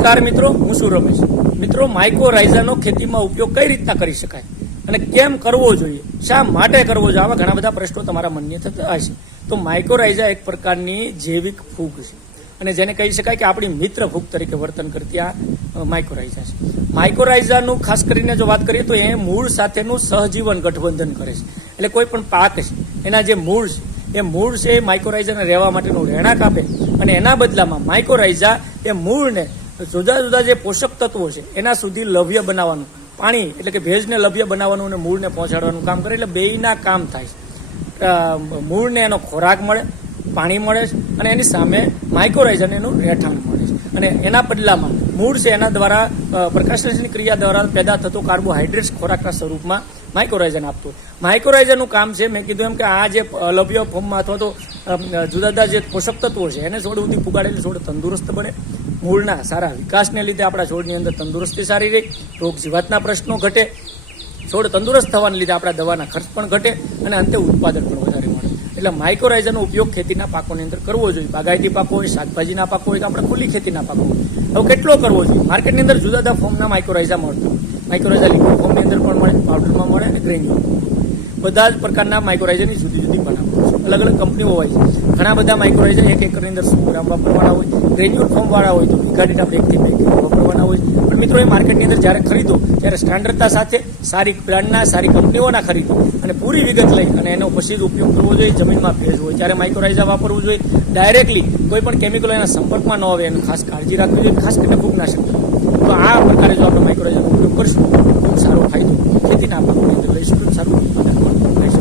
નમસ્કાર મિત્રો, હું છું રમેશ. મિત્રો, માઇક્રોરાઇઝાનો ખેતીમાં ઉપયોગ કઈ રીતના કરી શકાય અને કેમ કરવો જોઈએ, શા માટે કરવો જોઈએ, આવા ઘણા બધા પ્રશ્નો તમારા મનની થતા હશે. તો માઇક્રોરાઇઝા એક પ્રકારની જૈવિક ફૂગ છે અને જેને કહી શકાય કે આપણી મિત્ર ફૂગ તરીકે વર્તન કરતી આ માઇક્રોરાઇઝા છે. માઇક્રોરાઇઝાનું ખાસ કરીને જો વાત કરીએ તો એ મૂળ સાથેનું સહજીવન ગઠબંધન કરે છે. એટલે કોઈ પણ પાક છે એના જે મૂળ છે એ મૂળ છે એ માઇક્રોરાઇઝાને રહેવા માટેનું રહેણાંક આપે અને એના બદલામાં માઇક્રોરાઇઝા એ મૂળને જુદા જુદા જે પોષક તત્વો છે એના સુધી લભ્ય બનાવવાનું, પાણી એટલે કે ભેજને લભ્ય બનાવવાનું અને મૂળને પહોંચાડવાનું કામ કરે. એટલે બેયના કામ થાય છે. મૂળને એનો ખોરાક મળે, પાણી મળે છે અને એની સામે માઇક્રોરાઇઝાને એનું રહેઠાણ મળે છે. અને એના બદલામાં મૂળ છે એના દ્વારા પ્રકાશની ક્રિયા દ્વારા પેદા થતો કાર્બોહાઈડ્રેટ્સ ખોરાકના સ્વરૂપમાં માઇક્રોરાઇઝાને આપતું. માઇક્રોરાઇઝાનું કામ છે, મેં કીધું એમ કે આ જે લભ્ય ફોર્મમાં અથવા તો જુદા જુદા જે પોષક તત્વો છે એને છોડ સુધી પુગાડેલી છોડ તંદુરસ્ત બને, મૂળના સારા વિકાસને લીધે આપણા છોડની અંદર તંદુરસ્તી સારી રહે, રોગ જીવાતના પ્રશ્નો ઘટે, છોડ તંદુરસ્ત થવાને લીધે આપણા દવાના ખર્ચ પણ ઘટે અને અંતે ઉત્પાદન પણ વધારે મળે. એટલે માઇક્રોરાઇઝાનો ઉપયોગ ખેતીના પાકોની અંદર કરવો જોઈએ. બાગાયતી પાકો હોય, શાકભાજીના પાકો હોય કે આપણે ખુલ્લી ખેતીના પાકો હોય. હવે કેટલો કરવો જોઈએ? માર્કેટની અંદર જુદા જુદા ફોર્મના માઇક્રોરાઇઝા મળતા. માઇક્રોરાઇઝા લિક્વિડ ફોર્મની અંદર પણ મળે, પાવડરમાં મળે અને ગ્રેન્યુલ. બધા જ પ્રકારના માઇક્રોરાઇઝાની જુદી જુદી બનાવટ અલગ અલગ કંપનીઓ હોય છે. ઘણા બધા માઇક્રોરાઇઝા 1 એકરની અંદર 100 ગ્રામ વાપરવાના હોય, ગ્રેન્યુલ ફોર્મવાળા હોય તો વીઘા દીઠ આપણે 1 થી 2 કિલો વાપરવાના હોય. પણ મિત્રો, એ માર્કેટની અંદર જ્યારે ખરીદો ત્યારે સ્ટાન્ડર્ડતા સાથે સારી બ્રાન્ડના, સારી કંપનીઓના ખરીદો અને પૂરી વિગત લઈ અને એનો પછી જ ઉપયોગ કરવો જોઈએ. જમીનમાં ભેજ હોય ત્યારે માઇક્રોરાઇઝા વાપરવું જોઈએ. ડાયરેક્ટલી કોઈ પણ કેમિકલ એના સંપર્કમાં ન આવે એનું ખાસ કાળજી રાખવી જોઈએ, ખાસ કરીને ફૂગનાશક. તો આ પ્રકારે જો આપણે માઇક્રોરાઇઝાનો ઉપયોગ કરશું તો સારો ફાયદો ખેતીના પાકોની અંદર લઈશું તો સારું ઉત્પાદન મળશે.